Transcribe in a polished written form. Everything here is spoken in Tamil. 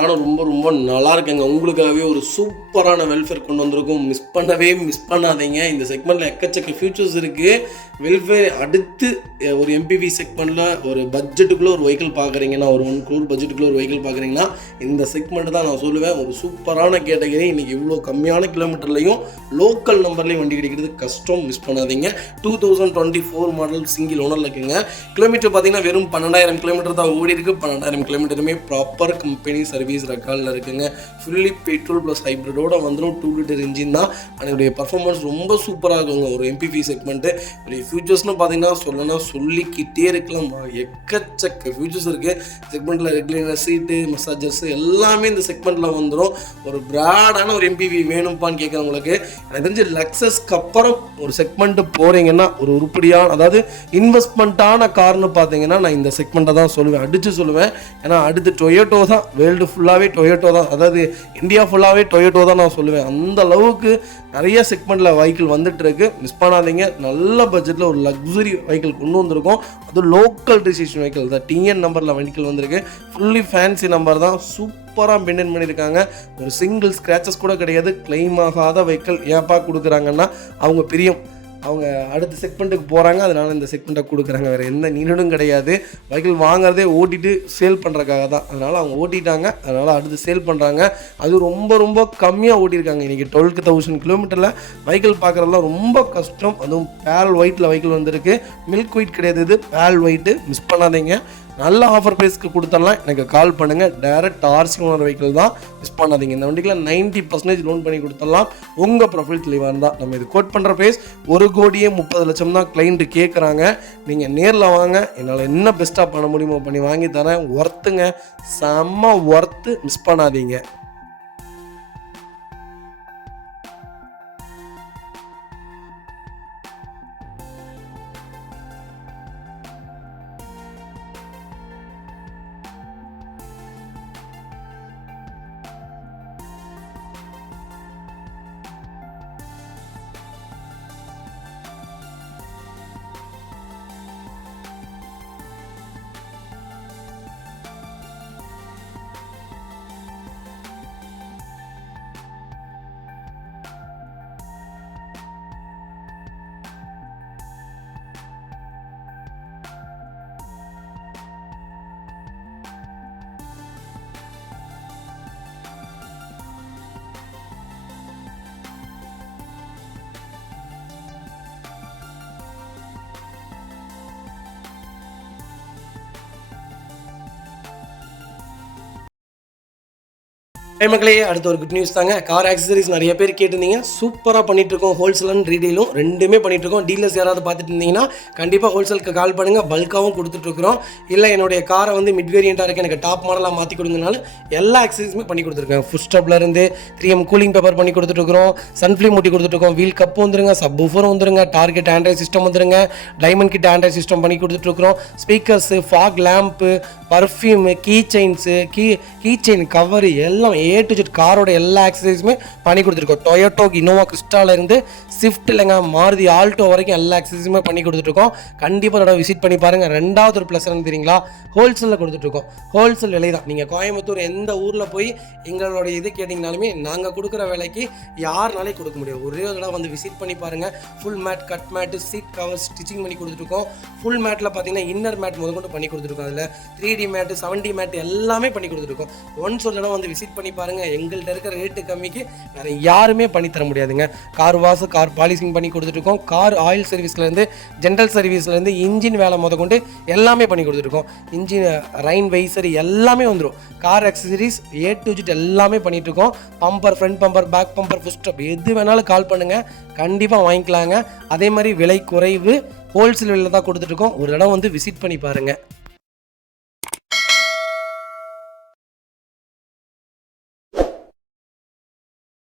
நானும் ரொம்ப ரொம்ப நல்லா இருக்கேங்க. உங்களுக்காகவே ஒரு சூப்பரான வெல்ஃபேர் கொண்டு வந்திருக்கோம். மிஸ் பண்ணாதீங்க. இந்த செக்மெண்ட்டில் எக்கச்சக்க ஃபியூச்சர்ஸ் இருக்குது. வெல்ஃபேர் அடுத்து ஒரு எம்பிவி செக்மெண்ட்டில் ஒரு பட்ஜெட்டுக்குள்ளே ஒரு வெஹிக்கிள் பார்க்குறீங்கன்னா, ஒரு 1 crore பட்ஜெட்டுக்குள்ளே ஒரு வெஹிக்கிள் பார்க்குறீங்கன்னா இந்த செக்மெண்ட் தான் நான் சொல்லுவேன். ஒரு சூப்பரான கேட்டகரி. இன்றைக்கி இவ்வளோ கம்மியான கிலோமீட்டர்லையும் லோக்கல் நம்பர்லேயும் வண்டி கிடைக்கிறது கஷ்டம். மிஸ் பண்ணாதீங்க. 2024 மாடல் சிங்கிள் ஓனரில் இருக்குங்க. கிலோமீட்டர் பார்த்தீங்கன்னா வெறும் 12,000 கிலோமீட்டர் தான் ஓடி இருக்குது. 12,000 கிலோமீட்டருமே ப்ராப்பர் கம்பெனி சர்வீஸ் ரெக்கார்டில் இருக்குங்க. ஃபுல்லி பெட்ரோல் ப்ளஸ் ஹைப்ரிடோட வந்துடும். 2 லிட்டர் இன்ஜின் தான். அதனுடைய பர்ஃபார்மன்ஸ் ரொம்ப சூப்பராக இருக்குங்க. ஒரு எம்பிவி செக்மெண்ட்டு ஃபியூச்சர்ஸ்னு பார்த்தீங்கன்னா சொல்லிக்கிட்டே இருக்கலாம். எக்கச்சக்க ஃபியூச்சர்ஸ் இருக்குது செக்மெண்ட்டில். ரெகுலேட்டர், சீட்டு, மசாஜர்ஸ் எல்லாமே இந்த செக்மெண்ட்டில் வந்துடும். ஒரு பிராடான ஒரு எம்பிவி வேணும்ப்பான்னு கேட்குறவங்களுக்கு எனக்கு தெரிஞ்சு லக்ஸஸ்க்கு அப்புறம் ஒரு செக்மெண்ட்டு போகிறீங்கன்னா ஒரு உருப்படியான, அதாவது இன்வெஸ்ட்மெண்ட்டான கார்னு பார்த்தீங்கன்னா நான் இந்த செக்மெண்ட்டை தான் சொல்லுவேன், அடித்து சொல்லுவேன். ஏன்னா அடுத்து டொயோட்டோ தான். வேர்ல்டு ஃபுல்லாகவே டொயோட்டோ தான், அதாவது இந்தியா ஃபுல்லாகவே டொயோட்டோ தான் நான் சொல்லுவேன். அந்த அளவுக்கு நிறைய செக்மெண்ட்டில் வெஹிக்கிள் வந்துட்டு இருக்கு. மிஸ் பண்ணாதீங்க. நல்ல பட்ஜெட்டில் ஒரு லக்ஸுரி வெஹிக்கிள் கொண்டு வந்திருக்கோம். அது லோக்கல் ரிஜிஸ்ட்ரேஷன் வெஹிக்கிள் தான். டிஎன் நம்பரில் வெஹிக்கிள் வந்திருக்கு. ஃபுல்லி ஃபேன்சி நம்பர் தான். சூப்பராக மெயின்டைன் பண்ணியிருக்காங்க. ஒரு சிங்கிள் ஸ்க்ராச்சஸ் கூட கிடையாது. கிளைம் ஆகாத வெஹிக்கிள் ஏப்பா கொடுக்குறாங்கன்னா அவங்க பிரியம். அவங்க அடுத்த செக்மெண்ட்டுக்கு போகிறாங்க, அதனால் இந்த செக்மெண்ட்டை கொடுக்குறாங்க. வேறு எந்த நீனும் கிடையாது. வெஹிக்கிள் வாங்குறதே ஓட்டிட்டு சேல் பண்ணுறக்காக தான். அதனால் அவங்க ஓட்டிட்டாங்க, அதனால் அடுத்து சேல் பண்ணுறாங்க. அது ரொம்ப ரொம்ப கம்மியாக ஓட்டியிருக்காங்க. இன்றைக்கி 12,000 கிலோமீட்டரில் வெஹிக்கிள் பார்க்குறதுலாம் ரொம்ப கஷ்டம். அதுவும் பேரல் ஒயிட்டில் வெஹிக்கிள் வந்திருக்கு. மில்க் ஒயிட் கிடையாது, இது பேரல் ஒயிட்டு. மிஸ் பண்ணாதீங்க. நல்ல ஆஃபர் ப்ரைஸ்க்கு கொடுத்துடலாம். எனக்கு கால் பண்ணுங்கள். டைரக்ட் ஆர்சி ஓனர் வெஹிக்கிள் தான். மிஸ் பண்ணாதீங்க. இந்த வண்டிக்கெலாம் 90% லோன் பண்ணி கொடுத்துடலாம். உங்கள் ப்ரொஃபைல் தெளிவாக இருந்தால். நம்ம இது கோட் பண்ணுற ப்ரைஸ் 1,30,00,000 தான் கிளைண்ட்டு கேட்குறாங்க. நீங்கள் நேரில் வாங்க. என்னால் என்ன பெஸ்ட்டாக பண்ண முடியுமோ பண்ணி வாங்கி தரேன். ஒர்த்துங்க, செம்ம ஒர்த்து. மிஸ் பண்ணாதீங்க. மக்களே, அடுத்த ஒரு குட் நியூஸ் தாங்க. கார் ஆக்சசரிஸ் நிறைய பேர் கேட்டிருந்தீங்க. சூப்பராக பண்ணிகிட்ருக்கோம். ஹோல்சேல் அண்ட் ரீடெயிலும் ரெண்டுமே பண்ணிகிட்ருக்கோம். டீலர்ஸ் யாராவது பார்த்துட்டு இருந்தீங்கன்னா கண்டிப்பாக ஹோல்சேலுக்கு கால் பண்ணுங்கள். பல்காகவும் கொடுத்துட்ருக்குறோம். இல்லை என்னுடைய காரை வந்து மிட் வேரியண்ட்டாக இருக்குது, எனக்கு டாப் மாடலாக மாற்றி கொடுங்கனாலும் எல்லா ஆக்சசரிஸுமே பண்ணி கொடுத்துருக்கேன். ஃபுட் ஸ்டாப்லேருந்து 3M கூலிங் பேப்பர் பண்ணி கொடுத்துட்ருக்குறோம். சன்ஃப்ளீம் ஊட்டி கொடுத்துட்ருக்கோம். வீல் கப்பு வந்துருங்க, சப் ஊஃபரும் வந்துருங்க, டார்கெட் ஆண்ட்ராய்ட் சிஸ்டம் வந்துருங்க, டைமண்ட் கிட் ஆண்ட்ராய்ட் சிஸ்டம் பண்ணி கொடுத்துட்ருக்குறோம். Speakers, fog lamp, perfume, key chains, key chain cover எல்லாம் A to Z காரோட எல்லா ஆக்சசரிஸுமே பண்ணி கொடுத்துருக்கோம். டொயோட்டோ இனோவா கிறிஸ்டாலேருந்து ஸ்விஃப்ட் இல்லைங்க மாருதி ஆல்டோ வரைக்கும் எல்லா ஆக்சசரிஸுமே பண்ணி கொடுத்துட்ருக்கோம். கண்டிப்பாக அதோட விசிட் பண்ணி பாருங்கள். ரெண்டாவது ஒரு ப்ளஸ் என்ன தெரியுங்களா, ஹோல்சேலில் கொடுத்துட்ருக்கோம். ஹோல்சேல் விலை தான். நீங்கள் கோயம்புத்தூர் எந்த ஊரில் போய் எங்களோட இது கேட்டிங்கனாலுமே நாங்கள் கொடுக்குற விலைக்கு யாருனாலே கொடுக்க முடியும். ஒரே தடவை வந்து விசிட் பண்ணி பாருங்கள். Full mat, cut mat, seat cover stitching பண்ணி கொடுத்துருக்கோம். ஃபுல் மேட்டில் பார்த்தீங்கன்னா இன்னர் மேட் முதற்கொண்டு பண்ணி கொடுத்துருக்கோம். அதில் 3D மேட்டு, 7D மேட்டு எல்லாமே பண்ணி கொடுத்துருக்கோம். ஒன்ஸ் ஒரு தடவை வந்து விசிட் பண்ணி பாருங்கள். எங்கள்கிட்ட இருக்கிற ரேட்டு கம்மிக்கு வேறு யாருமே பண்ணி தர முடியாதுங்க. கார் வாஷ், கார் பாலிசிங் பண்ணி கொடுத்துட்ருக்கோம். கார் ஆயில் சர்வீஸ்லேருந்து, ஜென்ரல் சர்வீஸ்லேருந்து, இன்ஜின் வேலை முதற்கொண்டு எல்லாமே பண்ணி கொடுத்துருக்கோம். இன்ஜின் ரைன் வைசர் எல்லாமே வந்துடும். Car accessories A to Z எல்லாமே பண்ணிகிட்ருக்கோம். Bumper, front bumper, back bumper, foot stop எது வேணாலும் கால் பண்ணுங்கள். கண்டிப்பாக வாங்கிக்கலாங்க. அதே மாதிரி விலை குறைவு. ஹோல்சேல் விலையில் தான் கொடுத்துட்ருக்கோம். ஒரு இடம் வந்து விசிட் பண்ணி பாருங்கள்.